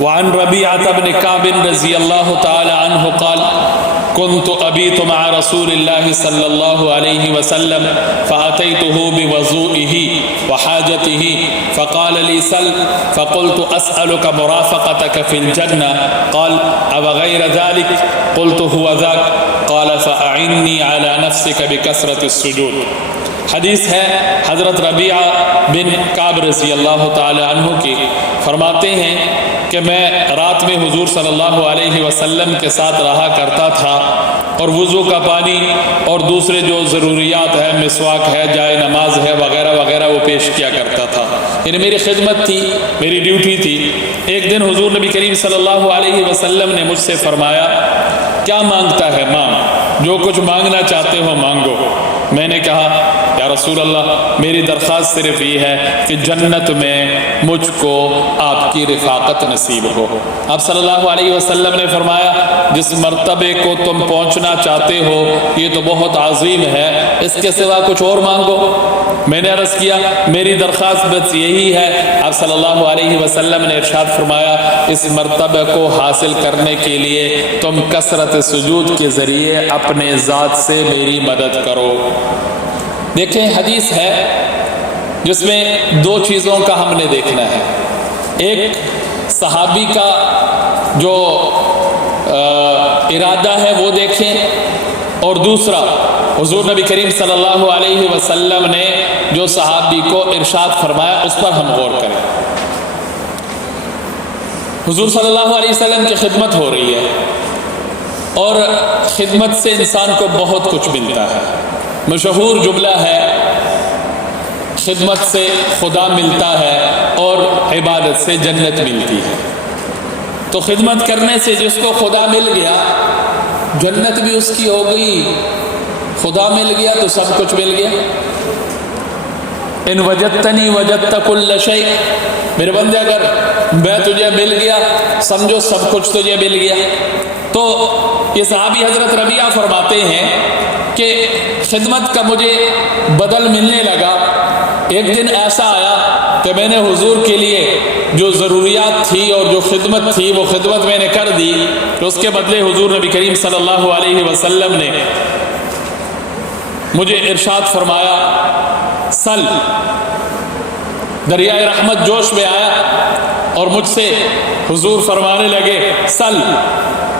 وعن ربيعة بن كعب رضي الله تعالى عنه قال كنت أبيت مع رسول الله صلى الله عليه وسلم فأتيته بوضوئه وحاجته فقال لي سل فقلت أسألك مرافقتك في الجنة قال أو غير ذلك قلت هو ذاك قال فأعني على نفسك بكثرة السجود. حدیث ہے حضرت ربیعہ بن کعب رضی اللہ تعالی عنہ کی، فرماتے ہیں کہ میں رات میں حضور صلی اللہ علیہ وسلم کے ساتھ رہا کرتا تھا اور وضو کا پانی اور دوسرے جو ضروریات ہے، مسواک ہے، جائے نماز ہے وغیرہ وغیرہ وہ پیش کیا کرتا تھا، یعنی میری خدمت تھی، میری ڈیوٹی تھی۔ ایک دن حضور نبی کریم صلی اللہ علیہ وسلم نے مجھ سے فرمایا کیا مانگتا ہے مانگ، جو کچھ مانگنا چاہتے ہو مانگو۔ میں نے کہا یا رسول اللہ میری درخواست صرف یہ ہے کہ جنت میں مجھ کو آپ کی رفاقت نصیب ہو۔ آپ صلی اللہ علیہ وسلم نے فرمایا جس مرتبے کو تم پہنچنا چاہتے ہو یہ تو بہت عظیم ہے، اس کے سوا کچھ اور مانگو۔ میں نے عرض کیا میری درخواست بس یہی ہے۔ آپ صلی اللہ علیہ وسلم نے ارشاد فرمایا اس مرتبے کو حاصل کرنے کے لیے تم کثرت سجود کے ذریعے اپنے ذات سے میری مدد کرو۔ دیکھیں حدیث ہے جس میں دو چیزوں کا ہم نے دیکھنا ہے، ایک صحابی کا جو ارادہ ہے وہ دیکھیں، اور دوسرا حضور نبی کریم صلی اللہ علیہ وسلم نے جو صحابی کو ارشاد فرمایا اس پر ہم غور کریں۔ حضور صلی اللہ علیہ وسلم کی خدمت ہو رہی ہے اور خدمت سے انسان کو بہت کچھ ملتا ہے۔ مشہور جملہ ہے خدمت سے خدا ملتا ہے اور عبادت سے جنت ملتی ہے۔ تو خدمت کرنے سے جس کو خدا مل گیا جنت بھی اس کی ہو گئی، خدا مل گیا تو سب کچھ مل گیا۔ ان وجدتنی وجدت کل شیء، میرے بندے اگر میں تجھے مل گیا سمجھو سب کچھ تجھے مل گیا۔ تو یہ صحابی حضرت ربیعہ فرماتے ہیں کہ خدمت کا مجھے بدل ملنے لگا۔ ایک دن ایسا آیا کہ میں نے حضور کے لیے جو ضروریات تھی اور جو خدمت تھی وہ خدمت میں نے کر دی، تو اس کے بدلے حضور نبی کریم صلی اللہ علیہ وسلم نے مجھے ارشاد فرمایا سل۔ دریائے رحمت جوش میں آیا اور مجھ سے حضور فرمانے لگے سل،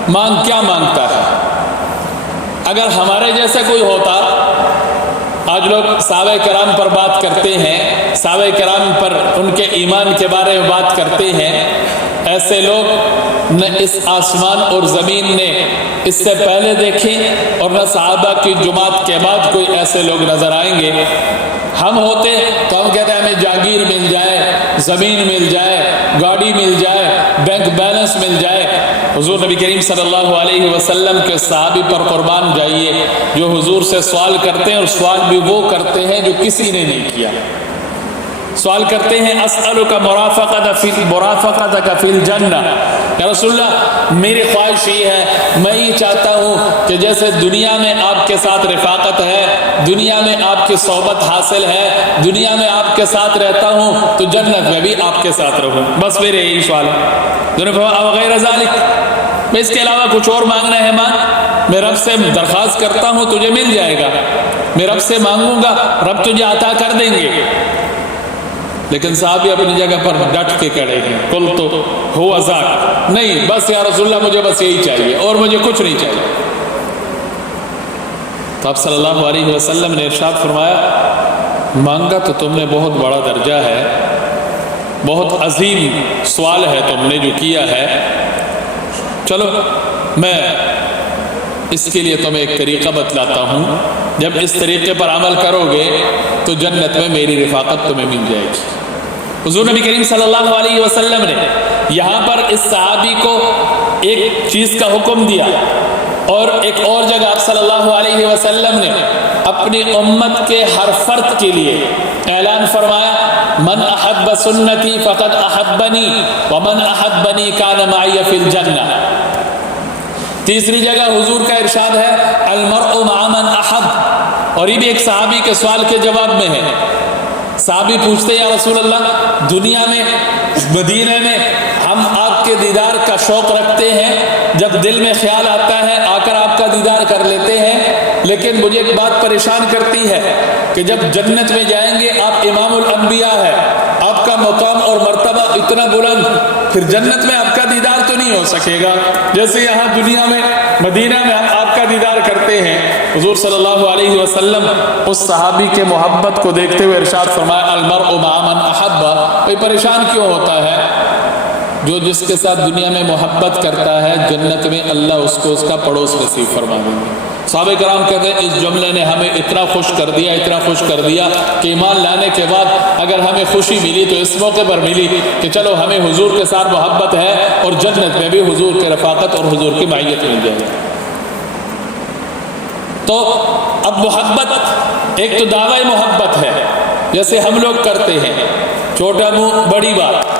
مانگ کیا مانگتا ہے۔ اگر ہمارے جیسے کوئی ہوتا، آج لوگ صحابہ کرام پر بات کرتے ہیں، صحابہ کرام پر ان کے ایمان کے بارے میں بات کرتے ہیں، ایسے لوگ نہ اس آسمان اور زمین نے اس سے پہلے دیکھیں اور نہ صحابہ کی جماعت کے بعد کوئی ایسے لوگ نظر آئیں گے۔ ہم ہوتے تو ہم کہتے ہیں ہمیں جاگیر مل جائے، زمین مل جائے، گاڑی مل جائے، بینک بیلنس مل جائے۔ حضور نبی کریم صلی اللہ علیہ وسلم کے صحابی پر قربان جائیے جو حضور سے سوال کرتے ہیں، اور سوال بھی وہ کرتے ہیں جو کسی نے نہیں کیا۔ سوال کرتے ہیں اسألک مرافقتک فی الجنہ، یا رسول اللہ میری خواہش یہ ہے، میں یہ چاہتا ہوں کہ جیسے دنیا میں آپ کے ساتھ رفاقت ہے، دنیا میں آپ کی صحبت حاصل ہے، دنیا میں آپ کے ساتھ رہتا ہوں تو جنت میں بھی آپ کے ساتھ رہوں، بس میرے یہی سوال ہے۔ غیر ذالک، میں اس کے علاوہ کچھ اور مانگنا ہے مانگ، میں رب سے درخواست کرتا ہوں تجھے مل جائے گا، میں رب سے مانگوں گا رب تجھے عطا کر دیں گے۔ لیکن صحابی اپنی جگہ پر ڈٹ کے کھڑے ہیں، قلت هو ذاک، نہیں بس یا رسول اللہ مجھے بس یہی چاہیے اور مجھے کچھ نہیں چاہیے۔ تو آپ صلی اللہ علیہ وسلم نے ارشاد فرمایا مانگا تو تم نے بہت بڑا درجہ ہے، بہت عظیم سوال ہے تم نے جو کیا ہے، چلو میں اس کے لیے تمہیں ایک طریقہ بتلاتا ہوں، جب اس طریقے پر عمل کرو گے تو جنت میں میری رفاقت تمہیں مل جائے گی۔ حضور نبی کریم صلی اللہ علیہ وسلم نے یہاں پر اس صحابی کو ایک چیز کا حکم دیا، اور ایک اور جگہ آپ صلی اللہ علیہ وسلم نے اپنی امت کے ہر فرد کے لیے اعلان فرمایا من احب سنتی فقد احبنی ومن احبنی کان معی فی الجنہ۔ تیسری جگہ حضور کا ارشاد ہے المرء مع من احب، اور یہ بھی ایک صحابی کے سوال کے جواب میں ہے۔ صحابی پوچھتے یا رسول اللہ دنیا میں مدینے میں ہم آپ کے کے دیدار کا شوق رکھتے ہیں، جب دل میں خیال آتا ہے آ کر آپ کا دیدار کر لیتے ہیں، لیکن مجھے ایک بات پریشان کرتی ہے کہ جب جنت میں جائیں گے آپ امام الانبیاء ہے، آپ کا مقام اور مرتبہ اتنا بلند، پھر جنت میں آپ کا دیدار تو نہیں ہو سکے گا جیسے یہاں دنیا میں مدینہ میں ہم آپ کا دیدار کرتے ہیں۔ حضور صلی اللہ علیہ وسلم اس صحابی کے محبت کو دیکھتے ہوئے ارشاد فرمایا المرء مع من احب، کوئی پریشان کیوں ہوتا ہے؟ جو جس کے ساتھ دنیا میں محبت کرتا ہے جنت میں اللہ اس کو اس کا پڑوس نصیب فرما دیں گے۔ صحابہ کرام کہتے ہیں اس جملے نے ہمیں اتنا خوش کر دیا، اتنا خوش کر دیا کہ ایمان لانے کے بعد اگر ہمیں خوشی ملی تو اس موقع پر ملی کہ چلو ہمیں حضور کے ساتھ محبت ہے اور جنت میں بھی حضور کے رفاقت اور حضور کی معیت مل جائے گی۔ تو اب محبت ایک تو دعوی محبت ہے جیسے ہم لوگ کرتے ہیں، چھوٹا منہ بڑی بات،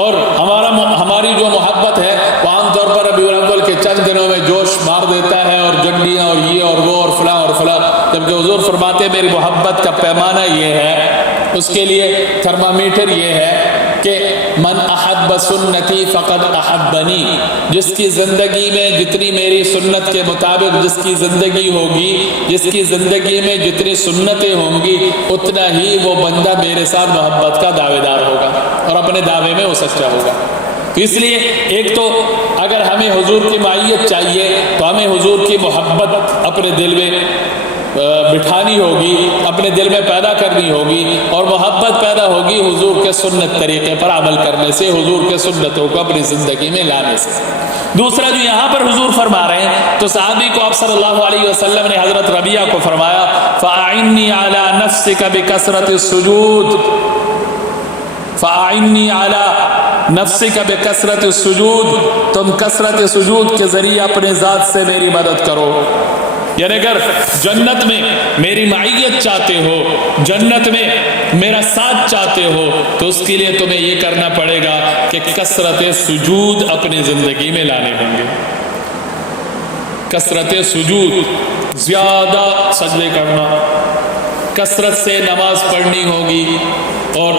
اور ہماری جو محبت ہے وہ عام طور پر ربیع الاول کے چند دنوں میں جوش مار دیتا ہے اور جنڈیاں اور یہ اور وہ اور فلاں اور فلاں، جبکہ حضور فرماتے ہیں میری محبت کا پیمانہ یہ ہے، اس کے لیے تھرمامیٹر یہ ہے کہ من احب سنتی فقد احبنی، جس کی زندگی میں جتنی میری سنت کے مطابق جس کی زندگی ہوگی، جس کی زندگی میں جتنی سنتیں ہوں گی اتنا ہی وہ بندہ میرے ساتھ محبت کا دعوے دار ہوگا اور اپنے دعوے میں وہ سچا ہوگا۔ تو اس لیے ایک تو اگر ہمیں حضور کی معیت چاہیے تو ہمیں حضور کی محبت اپنے دل میں بٹھانی ہوگی، اپنے دل میں پیدا کرنی ہوگی، اور محبت پیدا ہوگی حضور کے سنت طریقے پر عمل کرنے سے، حضور کے سنتوں کو اپنی زندگی میں لانے سے۔ دوسرا جو یہاں پر حضور فرما رہے ہیں تو صحابی کو آپ صلی اللہ علیہ وسلم نے حضرت ربیعہ کو فرمایا فَأَعِنِّي عَلَى نَفْسِكَ بِكَثْرَةِ السُّجُودِ، فَأَعِنِّي عَلَى نَفْسِكَ بِكَثْرَةِ السُّجُودِ، تم کثرت سجود کے ذریعے اپنے ذات سے میری مدد کرو۔ یعنی اگر جنت میں میری معیت چاہتے ہو، جنت میں میرا ساتھ چاہتے ہو تو اس کے لیے تمہیں یہ کرنا پڑے گا کہ کثرت سجود اپنی زندگی میں لانے ہوں گے۔ کثرت سجود، زیادہ سجدے کرنا، کثرت سے نماز پڑھنی ہوگی، اور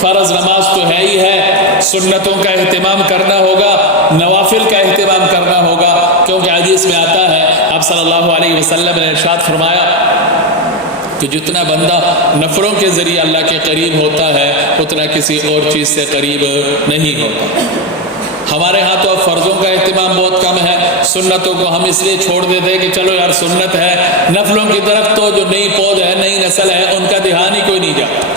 فرض نماز تو ہے ہی ہے، سنتوں کا اہتمام کرنا ہوگا، نوافل کا اہتمام کرنا ہوگا، کیونکہ حدیث میں آتا ہے آپ صلی اللہ علیہ وسلم نے ارشاد فرمایا کہ جتنا بندہ نفلوں کے ذریعے اللہ کے قریب ہوتا ہے اتنا کسی اور چیز سے قریب نہیں ہوتا۔ ہمارے ہاں تو اب فرضوں کا اہتمام بہت کم ہے، سنتوں کو ہم اس لیے چھوڑ دیتے ہیں کہ چلو یار سنت ہے، نفلوں کی طرف تو جو نئی پود ہے، نئی نسل ہے، ان کا دھیان ہی کوئی نہیں جاتا،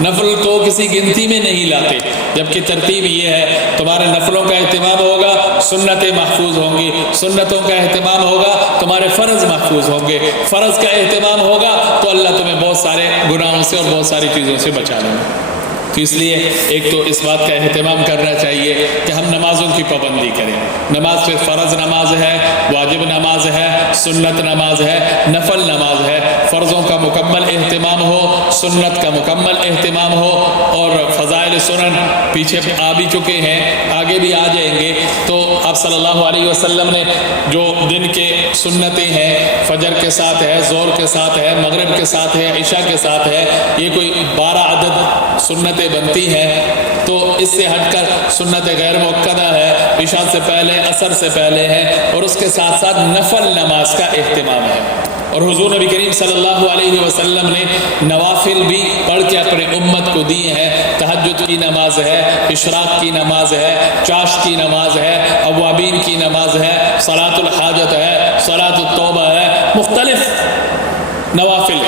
نفل کو کسی گنتی میں نہیں لاتے، جبکہ ترتیب یہ ہے تمہارے نفلوں کا اہتمام ہوگا، سنتیں محفوظ ہوں گی، سنتوں کا اہتمام ہوگا، تمہارے فرض محفوظ ہوں گے، فرض کا اہتمام ہوگا تو اللہ تمہیں بہت سارے گناہوں سے اور بہت ساری چیزوں سے بچا لیں گے۔ تو اس لیے ایک تو اس بات کا اہتمام کرنا چاہیے کہ ہم نمازوں کی پابندی کریں۔ نماز پہ فرض نماز ہے، واجب نماز ہے، سنت نماز ہے، نفل نماز ہے، فرضوں کا مکمل اہتمام ہو، سنت کا مکمل اہتمام ہو، اور فضائل سنن پیچھے آ بھی چکے ہیں، آگے بھی آ جائیں گے۔ تو آپ صلی اللہ علیہ وسلم نے جو دن کے سنتیں ہیں، فجر کے ساتھ ہے، ظہر کے ساتھ ہے، مغرب کے ساتھ ہے، عشاء کے ساتھ ہے، یہ کوئی 12 عدد سنتیں بنتی ہیں، تو اس سے ہٹ کر سنت غیر مؤکدہ ہے، عشاء سے پہلے، عصر سے پہلے ہے، اور اس کے ساتھ ساتھ نفل نماز کا اہتمام ہے۔ اور حضور نبی کریم صلی اللہ علیہ وسلم نے نوافل بھی پڑھ کے اپنے امت کو دی ہیں، تہجد کی نماز ہے، اشراق کی نماز ہے، چاشت کی نماز ہے، اوابین کی نماز ہے، صلاۃ الحاجت ہے، صلاۃ التوبہ ہے، مختلف نوافل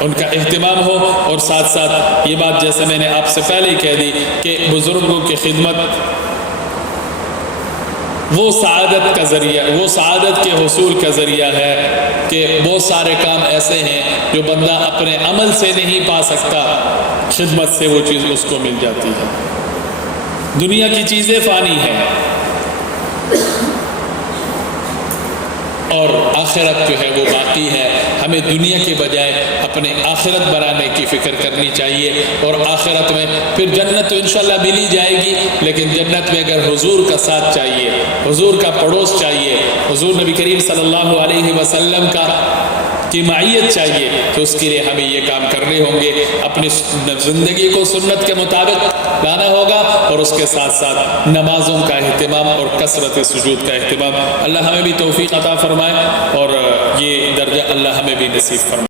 ان کا اہتمام ہو۔ اور ساتھ ساتھ یہ بات جیسے میں نے آپ سے پہلے ہی کہہ دی کہ بزرگوں کی خدمت وہ سعادت کا ذریعہ، وہ سعادت کے حصول کا ذریعہ ہے کہ بہت سارے کام ایسے ہیں جو بندہ اپنے عمل سے نہیں پا سکتا، خدمت سے وہ چیز اس کو مل جاتی ہے۔ دنیا کی چیزیں فانی ہیں اور آخرت جو ہے وہ باقی ہے۔ ہمیں دنیا کے بجائے اپنے آخرت بنانے کی فکر کرنی چاہیے، اور آخرت میں پھر جنت تو انشاءاللہ مل ہی جائے گی، لیکن جنت میں اگر حضور کا ساتھ چاہیے، حضور کا پڑوس چاہیے، حضور نبی کریم صلی اللہ علیہ وسلم کا کی معیت چاہیے تو اس کے لیے ہمیں یہ کام کرنے ہوں گے، اپنی زندگی کو سنت کے مطابق لانا ہوگا، اور اس کے ساتھ ساتھ نمازوں کا اہتمام اور کثرت سجود کا اہتمام۔ اللہ ہمیں بھی توفیق عطا فرمائے اور یہ درجہ اللہ ہمیں بھی نصیب فرمائے۔